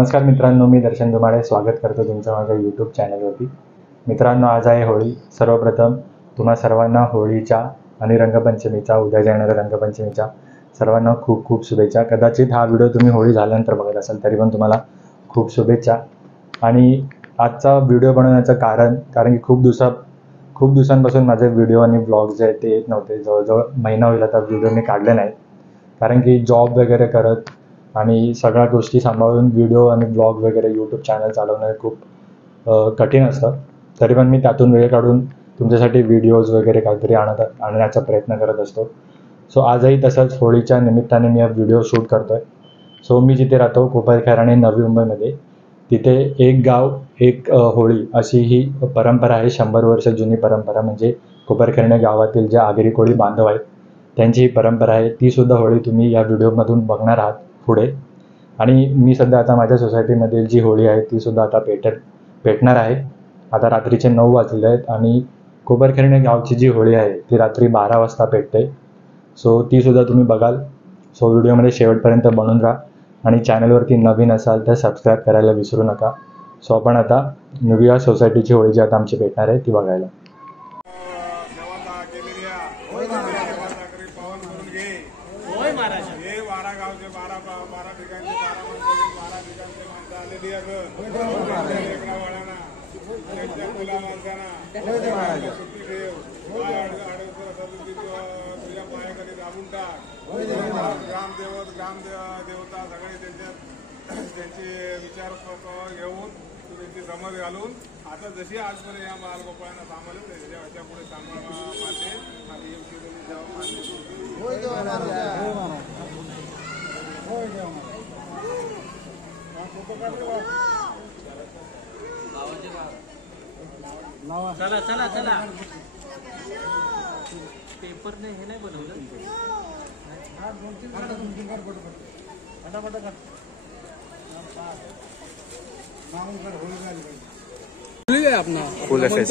नमस्कार मित्रांनो, मी दर्शन धुमाळे स्वागत करतो तुमचं माझ्या यूट्यूब चॅनलवरती। मित्रांनो, आज आहे होळी। सर्वप्रथम तुम्हा सर्वांना होळीच्या आणि रंगपंचमीच्या, उद्या येणाऱ्या रंगपंचमीच्या सर्वांना खूप खूप शुभेच्छा। कदाचित हा व्हिडिओ तुम्ही होळी झाल्यानंतर बघत असाल, तरी पण तुम्हाला खूप शुभेच्छा। आणि आजचा व्हिडिओ बनवण्याचं कारण की खूप दिवसांपासून माझे व्हिडिओ आणि ब्लॉग जे आहेत ते येत नव्हते। जवळजवळ महिना होईल आता व्हिडिओ मी काढले नाही, कारण की जॉब वगैरे करत आणि सगळ्या गोष्टी सांभाळून व्हिडिओ आणि ब्लॉग वगैरे यूट्यूब चॅनल चालवणं खूप कठीण असतं। तरी पण मी त्यातून वेळ काढून तुमच्यासाठी व्हिडिओज वगैरे काहीतरी आणण्याचा प्रयत्न करत असतो। सो आजही तसंच होळीच्या निमित्ताने मी हा व्हिडिओ शूट करतो आहे। सो मी जिथे राहतो कोपरखैर आणि नवी मुंबईमध्ये, तिथे एक गाव एक होळी अशी ही परंपरा आहे। 100 वर्ष जुनी परंपरा, म्हणजे कोपरखैरणे गावातील जे आगरी कोळी बांधव आहेत त्यांची ही परंपरा आहे। ती सुद्धा होळी तुम्ही या व्हिडिओमधून बघणार आहात पुढे। आणि मी सध्या आता माझ्या सोसायटीमधील जी होळी आहे ती सुद्धा आता पेटणार आहे। आता रात्रीचे 9 वाजले आहेत आणि कोपरखैरणे गावची जी होळी आहे ती रात्री 12 वाजता पेटते। सो ती सुद्धा तुम्ही बघाल। सो व्हिडिओमध्ये शेवटपर्यंत बनून राहा आणि चॅनलवरती नवीन असाल तर सबस्क्राईब करायला विसरू नका। सो आपण आता नवी सोसायटीची होळी जी आता आमची पेटणार आहे ती बघायला। देवता सगळे त्यांचे विचार घेऊन त्यांची समज घालून आता जशी आजपर्यंत या बालगोपाळांना सांभाळलं त्याच्या पुढे सांभाळा माते आणि चला चला चला पेपरने हे नाही बनवलं अपना फुल एफएस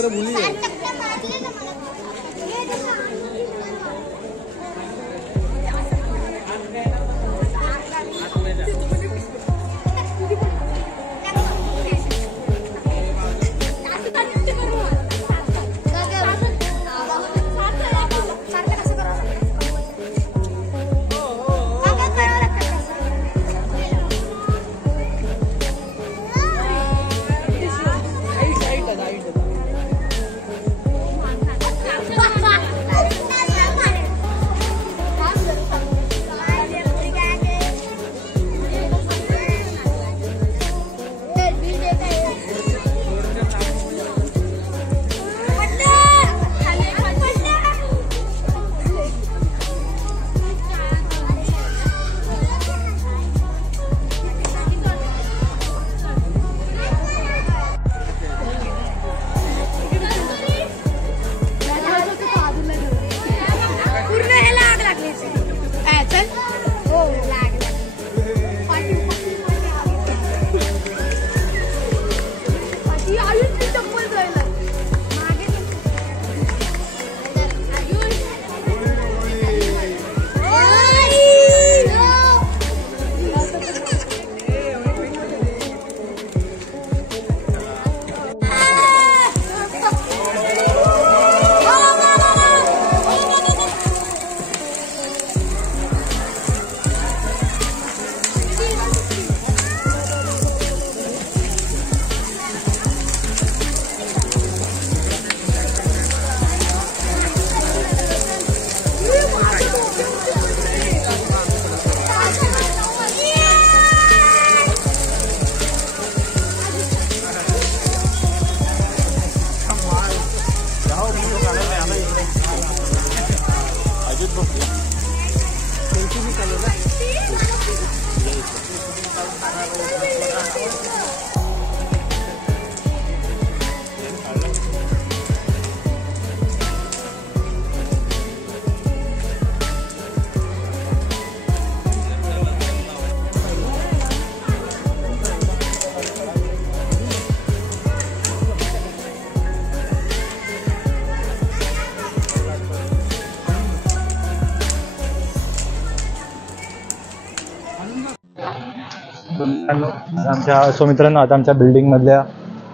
मित्रांनो आता आमच्या बिल्डिंगमधल्या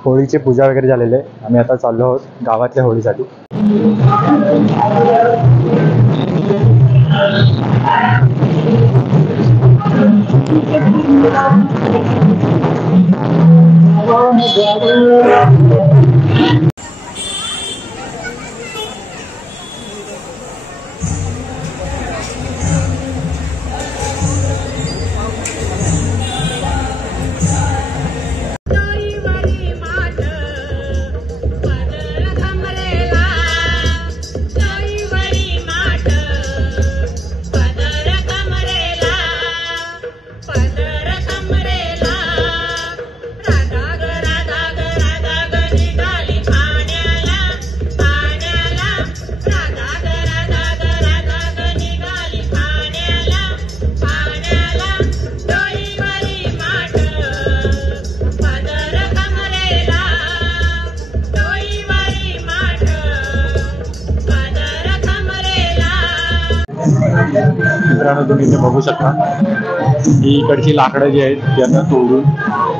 होळीची पूजा वगैरे झालेली आहे. आम्ही आता चाललो आहोत गावातल्या होळीसाठी. मित्रांनो तुम्ही इथे बघू शकता ही इकडची लाकडं जी आहेत ती आता तोडून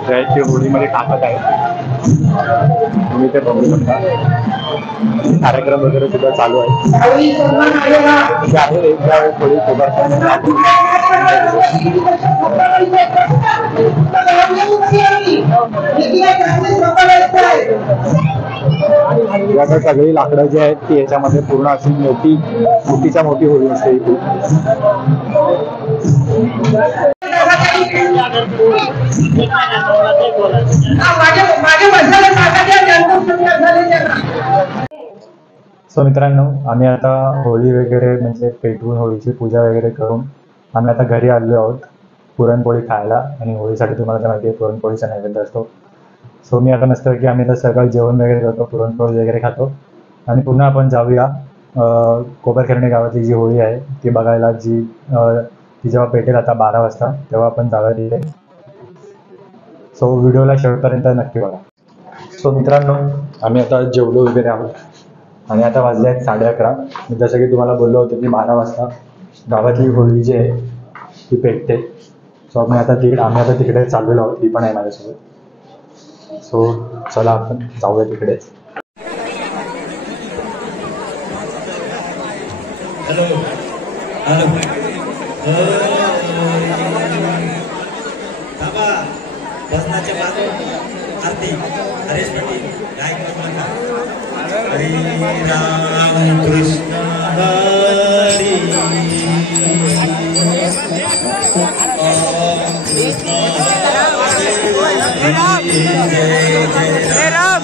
ते होळीमध्ये टाकत आहेत. तुम्ही ते बघू शकता. कार्यक्रम वगैरे सुद्धा चालू आहे. थोडी आता सगळी लाकडं जी आहेत ती याच्यामध्ये पूर्ण अशी मोठीच्या मोठी होळी असते इथे. सो मित्रांनो आम्ही आता होळी वगैरे म्हणजे पेटवून होळीची पूजा वगैरे करून आम्ही आता घरी आलो आहोत पुरणपोळी खायला. आणि होळीसाठी तुम्हाला तर माहिती आहे पुरणपोळीचा नैवेद्य असतो. सो मी आता मस्त की आम्ही आता सकाळी जेवण वगैरे करतो, पुरणपोळी वगैरे खातो आणि पुन्हा आपण जाऊया कोपरखैरणे गावातली जी होळी आहे ती बघायला. ती जेव्हा पेटेल आता 12 वाजता तेव्हा आपण जाऊया तिथे. सो व्हिडिओला शेवटपर्यंत नक्की बघा. सो मित्रांनो आम्ही आता जेवलो वगैरे आहोत आणि आता वाजले आहेत 11:30. जसं की तुम्हाला बोललो होतो की 12 वाजता गावातली होळी जी आहे ती पेटते. सो आम्ही आता तिकडे चाललेलो आहोत. ही पण आहे माझ्यासोबत. सो चला आपण जाऊया तिकडेच. राम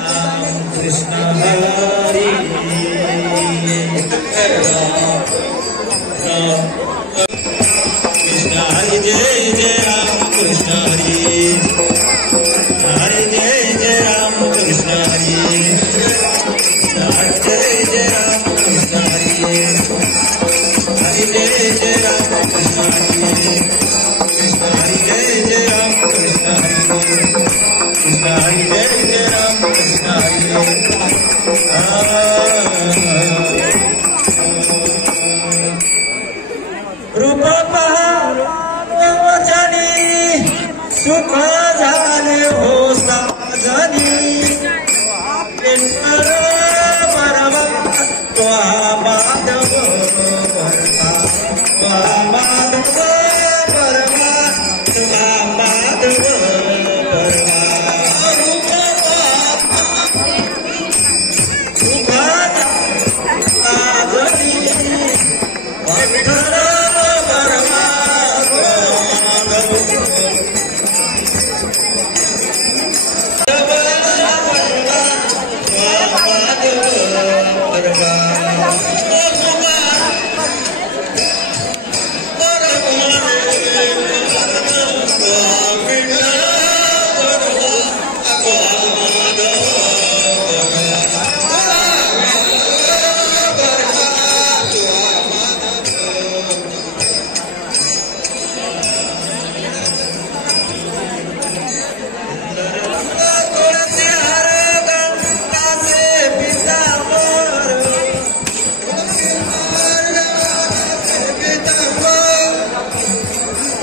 कृष्ण हरी जय राम कृष्ण हरी कृष्ण हरि जय जय राम कृष्ण हरि हरि जय जय राम कृष्ण हरि हरि जय जय राम कृष्ण हरि हरि जय जय राम कृष्ण हरि कृष्ण हरि जय जय राम कृष्ण हरि कृष्ण हरि जय जय राम कृष्ण हरि रूप वचनी सुख झाले हो साजनी परम माधव माधव परमा माधव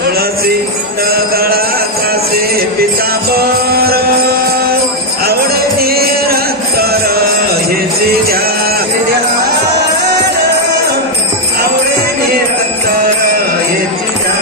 तुळसी गळा कासे संसार येतिया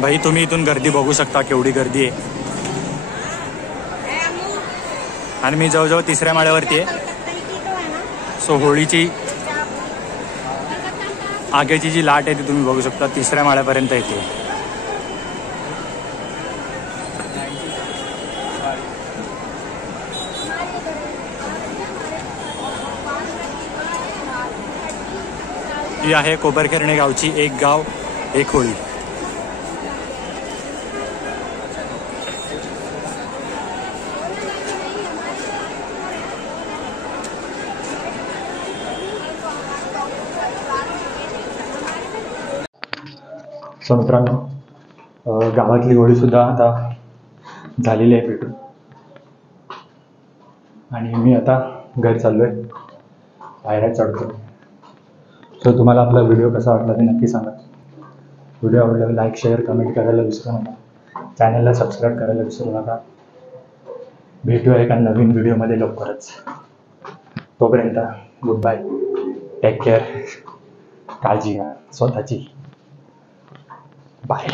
भाई तुम्ही इथून गर्दी बघू शकता, केवढी गर्दी आहे. आणि मी जवळजवळ 3ऱ्या माळ्यावरती आहे. सो होळीची आगेची जी लाट आहे ती तुम्ही बघू शकता 3ऱ्या माळ्यापर्यंत येते. ही आहे कोपरखेरणे गावची एक गाव एक होळी. सो मित्रांनो, गावातली होळीसुद्धा आता झालेली आहे पेटून आणि मी आता घरी चाललो आहे, पायऱ्या चढतो. सो तुम्हाला आपला व्हिडिओ कसा वाटला ते नक्की सांगा. व्हिडिओ आवडल्यावर लाईक शेअर कमेंट करायला विसरू नका. चॅनलला सबस्क्राईब करायला विसरू नका. भेटूया एका नवीन व्हिडिओमध्ये लवकरच. तोपर्यंत गुड बाय, टेक केअर, काळजी घ्या स्वतःची. बाय.